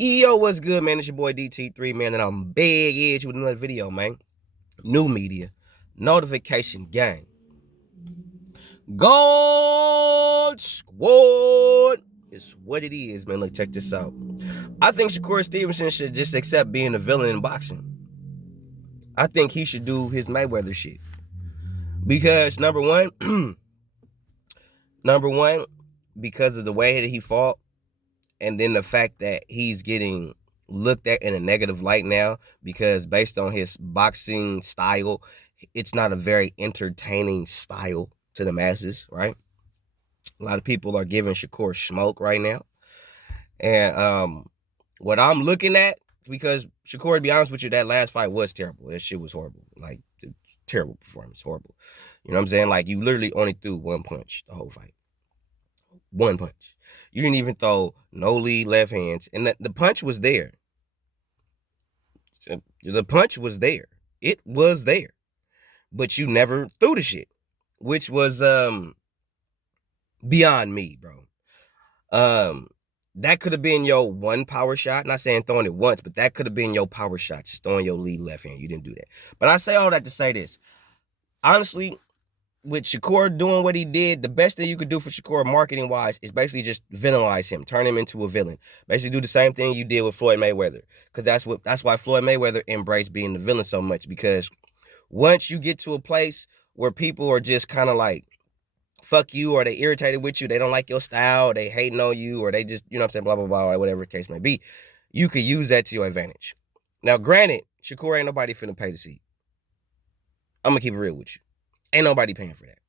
Yo, what's good, man? It's your boy DT3, man, and I'm big edge with another video, man. New media, notification gang. Gold Squad is what it is, man. Look, check this out. I think Shakur Stevenson should just accept being a villain in boxing. I think he should do his Mayweather shit. Because number one, because of the way that he fought, and then the fact that he's getting looked at in a negative light now because based on his boxing style, it's not a very entertaining style to the masses, right? A lot of people are giving Shakur smoke right now. And what I'm looking at, because Shakur, to be honest with you, that last fight was terrible. That shit was horrible. Like, terrible performance, horrible. You know what I'm saying? Like, you literally only threw one punch the whole fight. One punch. You didn't even throw no lead left hands. And the punch was there. The punch was there. It was there. But you never threw the shit. Which was beyond me, bro. That could have been your one power shot. Not saying throwing it once, but that could have been your power shot. Just throwing your lead left hand. You didn't do that. But I say all that to say this. Honestly, with Shakur doing what he did, the best thing you could do for Shakur marketing-wise is basically just villainize him, turn him into a villain. Basically do the same thing you did with Floyd Mayweather. Because that's why Floyd Mayweather embraced being the villain so much. Because once you get to a place where people are just kind of like, fuck you, or they irritated with you, they don't like your style, or they hating on you, or they just, you know what I'm saying, blah, blah, blah, or whatever the case may be, you could use that to your advantage. Now, granted, Shakur ain't nobody finna pay to see. I'm gonna keep it real with you. Ain't nobody paying for that.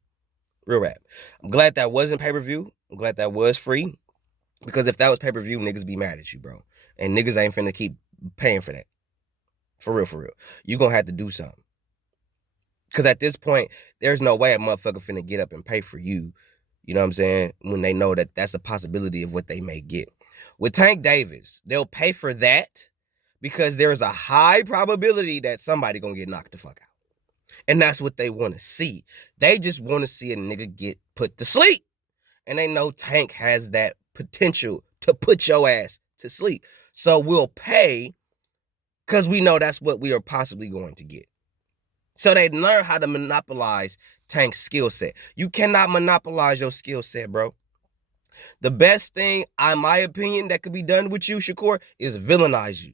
Real rap. I'm glad that wasn't pay-per-view. I'm glad that was free. Because if that was pay-per-view, niggas be mad at you, bro. And niggas ain't finna keep paying for that. For real, for real. You gonna have to do something. Because at this point, there's no way a motherfucker finna get up and pay for you. You know what I'm saying? When they know that that's a possibility of what they may get. With Tank Davis, they'll pay for that because there's a high probability that somebody gonna get knocked the fuck out. And that's what they want to see. They just want to see a nigga get put to sleep. And they know Tank has that potential to put your ass to sleep. So we'll pay because we know that's what we are possibly going to get. So they learn how to monopolize Tank's skill set. You cannot monopolize your skill set, bro. The best thing, in my opinion, that could be done with you, Shakur, is villainize you.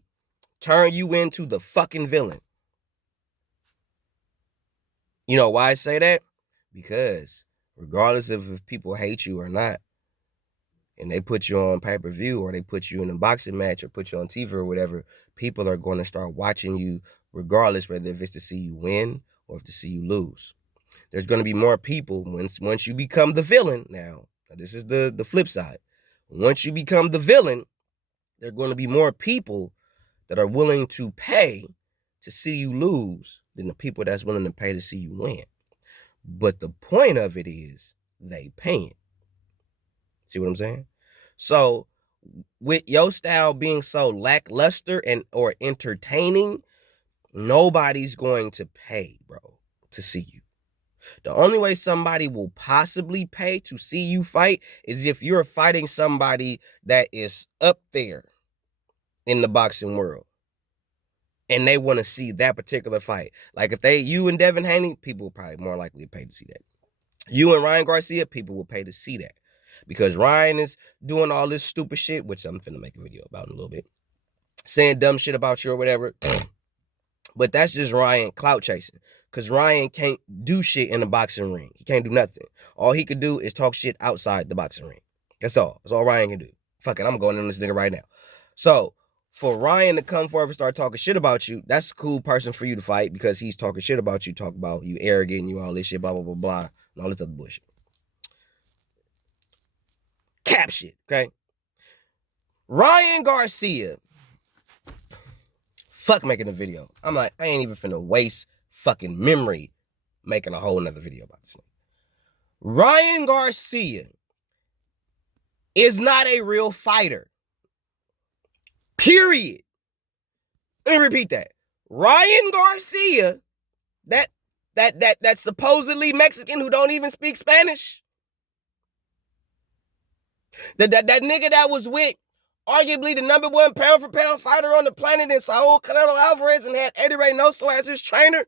Turn you into the fucking villain. You know why I say that? Because regardless of if people hate you or not, and they put you on pay-per-view or they put you in a boxing match or put you on TV or whatever, people are going to start watching you regardless whether if it's to see you win or if to see you lose. There's going to be more people once you become the villain. Now this is the flip side. Once you become the villain, there are going to be more people that are willing to pay to see you lose than the people that's willing to pay to see you win. But the point of it is they paying. See what I'm saying? So with your style being so lackluster and or entertaining, nobody's going to pay, bro, to see you. The only way somebody will possibly pay to see you fight is if you're fighting somebody that is up there in the boxing world. And they want to see that particular fight. Like if you and Devin Haney, people will probably more likely to pay to see that. You and Ryan Garcia, people will pay to see that. Because Ryan is doing all this stupid shit, which I'm finna make a video about in a little bit. Saying dumb shit about you or whatever. But that's just Ryan clout chasing. Because Ryan can't do shit in the boxing ring. He can't do nothing. All he could do is talk shit outside the boxing ring. That's all. That's all Ryan can do. Fuck it, I'm going in this nigga right now. So for Ryan to come forward and start talking shit about you, that's a cool person for you to fight because he's talking shit about you, talk about you arrogant, you all this shit, blah, blah, blah, blah, and all this other bullshit. Cap shit, okay? Ryan Garcia, fuck making a video. I'm like, I ain't even finna waste fucking memory making a whole nother video about this thing. Ryan Garcia is not a real fighter. Period. Let me repeat that. Ryan Garcia, that supposedly Mexican who don't even speak Spanish, that nigga that was with arguably the #1 pound-for-pound fighter on the planet in Saul Canelo Alvarez and had Eddie Reynoso as his trainer.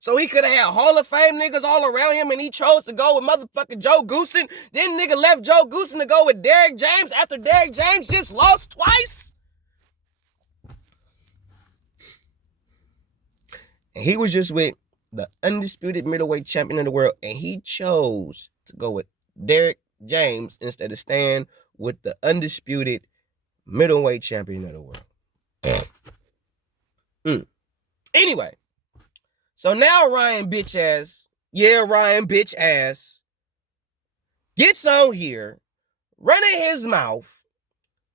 So he could have had Hall of Fame niggas all around him, and he chose to go with motherfucking Joe Goosen. Then nigga left Joe Goosen to go with Derrick James after Derrick James just lost twice. And he was just with the undisputed middleweight champion of the world, and he chose to go with Derrick James instead of staying with the undisputed middleweight champion of the world. Anyway, so now Ryan bitch ass gets on here, running his mouth,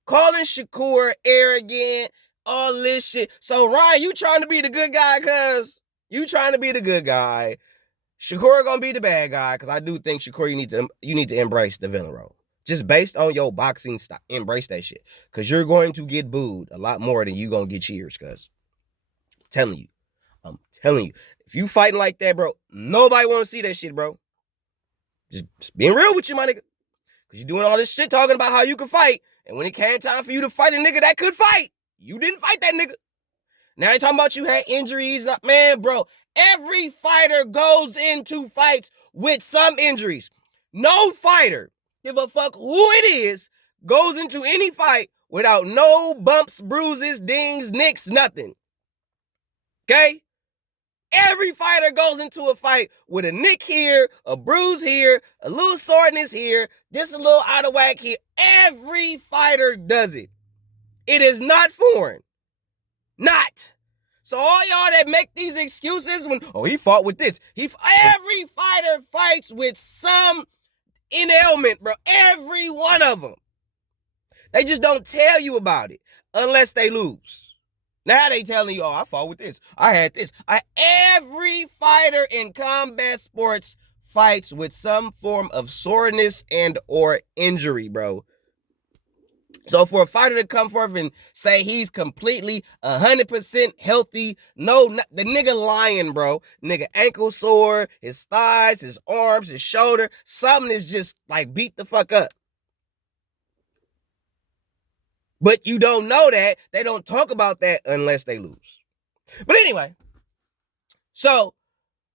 calling Shakur arrogant, all this shit. So Ryan, you trying to be the good guy, cuz? You trying to be the good guy. Shakur gonna be the bad guy, because I do think, Shakur, you need to embrace the villain role. Just based on your boxing style, embrace that shit. Because you're going to get booed a lot more than you gonna get cheers, cuz. I'm telling you. If you fighting like that, bro, nobody want to see that shit, bro. Just being real with you, my nigga. Because you're doing all this shit talking about how you can fight, and when it came time for you to fight a nigga that could fight, you didn't fight that nigga. Now they talking about you had injuries. Man, bro, every fighter goes into fights with some injuries. No fighter, give a fuck who it is, goes into any fight without no bumps, bruises, dings, nicks, nothing. Okay? Every fighter goes into a fight with a nick here, a bruise here, a little soreness here, just a little out of whack here. Every fighter does it. It is not foreign. Not. So all y'all that make these excuses when, he fought with this. Every fighter fights with some ailment, bro. Every one of them. They just don't tell you about it unless they lose. Now they telling you, I fought with this. I had this. Every fighter in combat sports fights with some form of soreness and or injury, bro. So for a fighter to come forth and say he's completely 100% healthy, the nigga lying, bro. Nigga ankle sore, his thighs, his arms, his shoulder. Something is just like beat the fuck up. But you don't know that. They don't talk about that unless they lose. But anyway, so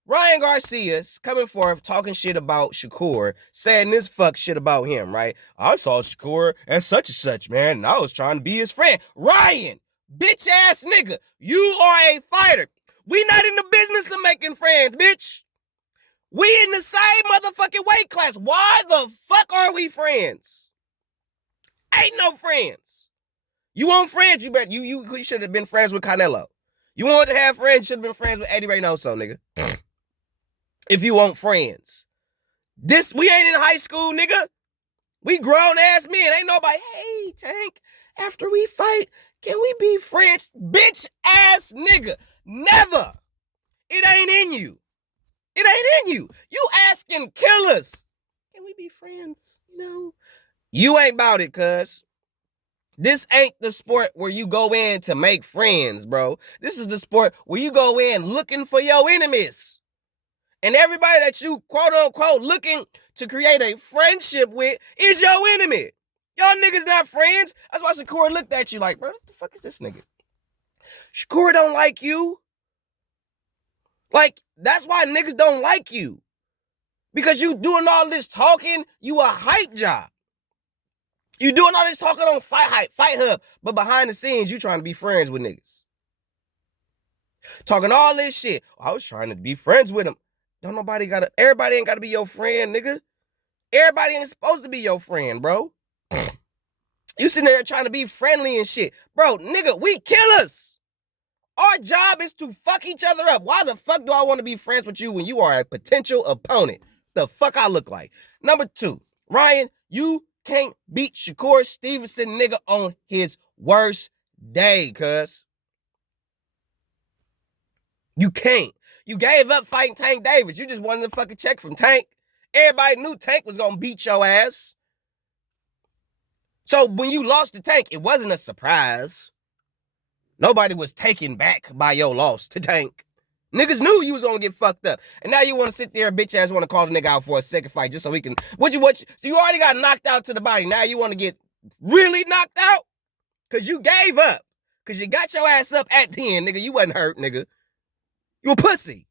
Ryan Garcia's coming forth talking shit about Shakur, saying this fuck shit about him, right? I saw Shakur as such and such, man, and I was trying to be his friend. Ryan, bitch ass nigga, you are a fighter. We not in the business of making friends, bitch. We in the same motherfucking weight class. Why the fuck are we friends? Ain't no friends. You want friends, you should have been friends with Canelo. You wanted to have friends, you should have been friends with Eddie Reynoso, nigga. If you want friends. We ain't in high school, nigga. We grown ass men. Ain't nobody, hey, Tank, after we fight, can we be friends? Bitch ass nigga. Never. It ain't in you. It ain't in you. You asking killers. Can we be friends? No. You ain't about it, cuz. This ain't the sport where you go in to make friends, bro. This is the sport where you go in looking for your enemies. And everybody that you, quote unquote, looking to create a friendship with is your enemy. Y'all niggas not friends. That's why Shakur looked at you like, bro, what the fuck is this nigga? Shakur don't like you. Like, that's why niggas don't like you. Because you doing all this talking, you a hype job. You doing all this talking on Fight Hub, but behind the scenes, you trying to be friends with niggas. Talking all this shit. I was trying to be friends with him. Everybody ain't gotta be your friend, nigga. Everybody ain't supposed to be your friend, bro. You sitting there trying to be friendly and shit. Bro, nigga, we killers. Our job is to fuck each other up. Why the fuck do I want to be friends with you when you are a potential opponent? The fuck I look like? Number 2, Ryan, you can't beat Shakur Stevenson, nigga, on his worst day, cuz. You can't. You gave up fighting Tank Davis. You just wanted a fucking check from Tank. Everybody knew Tank was gonna beat your ass. So when you lost to Tank, it wasn't a surprise. Nobody was taken back by your loss to Tank. Niggas knew you was gonna get fucked up. And now you want to sit there, bitch ass, want to call the nigga out for a second fight just so he can... So you already got knocked out to the body. Now you want to get really knocked out? Because you gave up. Because you got your ass up at 10, nigga. You wasn't hurt, nigga. You a pussy.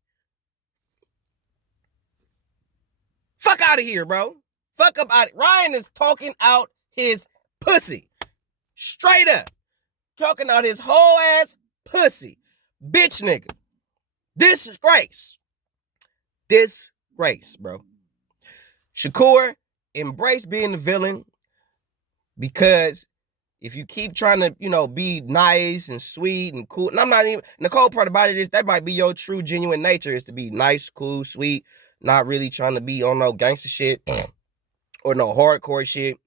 Fuck out of here, bro. Fuck up out. Ryan is talking out his pussy. Straight up. Talking out his whole ass pussy. Bitch nigga. Disgrace. Disgrace, bro. Shakur, embrace being the villain, because if you keep trying to, be nice and sweet and cool, and I'm not even, and the cold part about it is that might be your true, genuine nature, is to be nice, cool, sweet, not really trying to be on no gangster shit or no hardcore shit.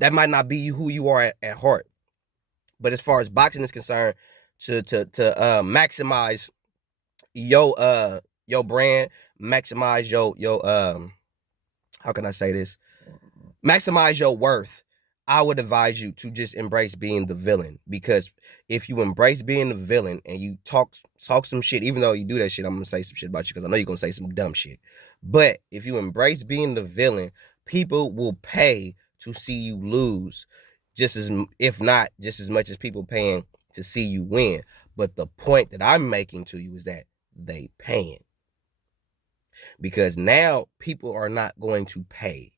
That might not be who you are at heart. But as far as boxing is concerned, to maximize your brand, maximize your how can I say this? Maximize your worth. I would advise you to just embrace being the villain, because if you embrace being the villain and you talk some shit, even though you do that shit, I'm gonna say some shit about you because I know you're gonna say some dumb shit. But if you embrace being the villain, people will pay to see you lose, if not just as much as people paying to see you win. But the point that I'm making to you is that they paying, because now people are not going to pay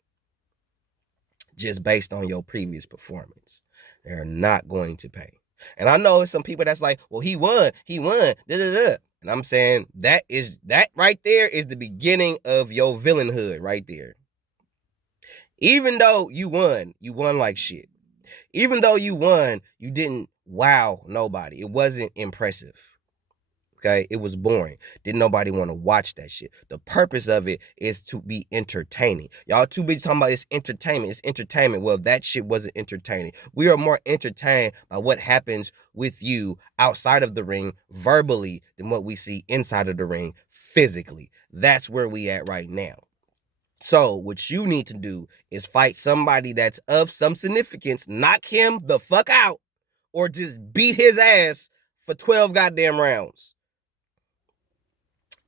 just based on your previous performance. They're not going to pay. And I know some people that's like, well, he won, da, da, da. And I'm saying that right there is the beginning of your villainhood right there. Even though you won like shit. Even though you won, you didn't wow nobody. It wasn't impressive. Okay, it was boring. Didn't nobody want to watch that shit. The purpose of it is to be entertaining. Y'all too busy talking about it's entertainment. It's entertainment. Well, that shit wasn't entertaining. We are more entertained by what happens with you outside of the ring verbally than what we see inside of the ring physically. That's where we at right now. So what you need to do is fight somebody that's of some significance, knock him the fuck out, or just beat his ass for 12 goddamn rounds.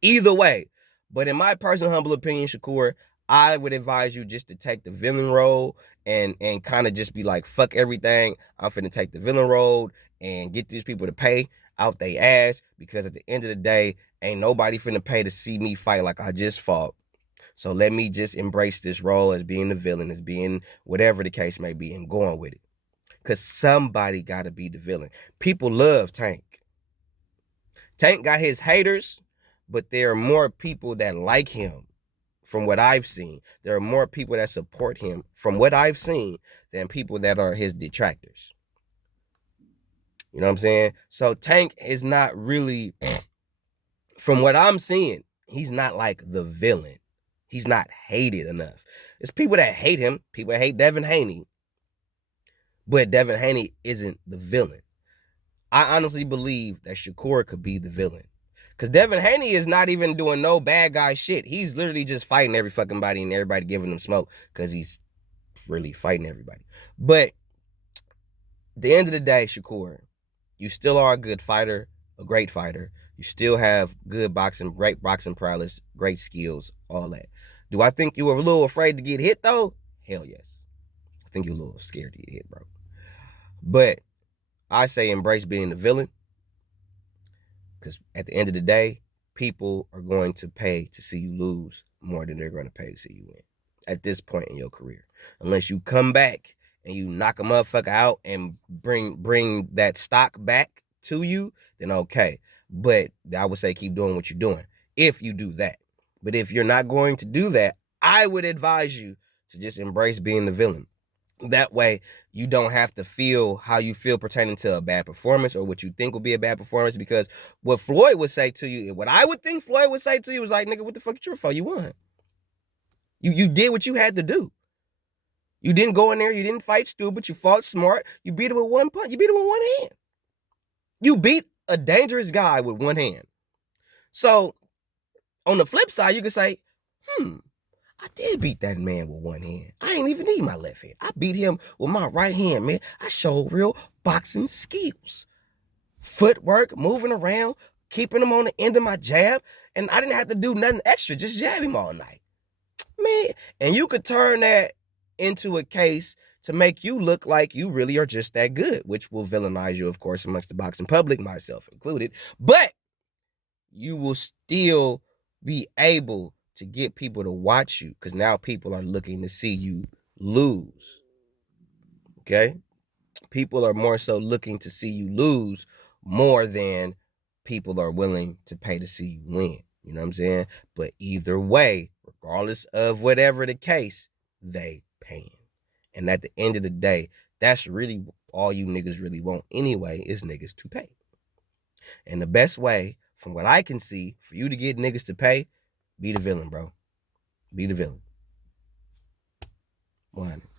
Either way. But in my personal humble opinion, Shakur, I would advise you just to take the villain role and kind of just be like, fuck everything. I'm finna take the villain role and get these people to pay out they ass, because at the end of the day, ain't nobody finna pay to see me fight like I just fought. So let me just embrace this role as being the villain, as being whatever the case may be, and going with it. Because somebody got to be the villain. People love Tank. Tank got his haters, but there are more people that like him from what I've seen. There are more people that support him from what I've seen than people that are his detractors. You know what I'm saying? So Tank is not really, from what I'm seeing, he's not like the villain. He's not hated enough. There's people that hate him. People that hate Devin Haney. But Devin Haney isn't the villain. I honestly believe that Shakur could be the villain. Because Devin Haney is not even doing no bad guy shit. He's literally just fighting every fucking body and everybody giving him smoke because he's really fighting everybody. But at the end of the day, Shakur, you still are a good fighter, a great fighter. You still have good boxing, great boxing prowess, great skills, all that. Do I think you were a little afraid to get hit, though? Hell yes. I think you're a little scared to get hit, bro. But I say embrace being the villain, because at the end of the day, people are going to pay to see you lose more than they're going to pay to see you win at this point in your career. Unless you come back and you knock a motherfucker out and bring that stock back to you, then okay. But I would say keep doing what you're doing if you do that. But if you're not going to do that, I would advise you to just embrace being the villain. That way, you don't have to feel how you feel pertaining to a bad performance or what you think will be a bad performance. Because what Floyd would say to you, what I would think Floyd would say to you was like, nigga, what the fuck you for? You won. You did what you had to do. You didn't go in there. You didn't fight stupid. You fought smart. You beat him with one punch. You beat him with one hand. You beat a dangerous guy with one hand. So, on the flip side, you could say, I did beat that man with one hand. I ain't even need my left hand. I beat him with my right hand, man. I showed real boxing skills. Footwork, moving around, keeping him on the end of my jab, and I didn't have to do nothing extra, just jab him all night. Man, and you could turn that into a case to make you look like you really are just that good, which will villainize you, of course, amongst the boxing public, myself included. But you will still be able to get people to watch you because now people are looking to see you lose. Okay? People are more so looking to see you lose more than people are willing to pay to see you win. You know what I'm saying? But either way, regardless of whatever the case, they paying. And at the end of the day, that's really all you niggas really want anyway, is niggas to pay. And the best way, from what I can see, for you to get niggas to pay, be the villain, bro. Be the villain. 100.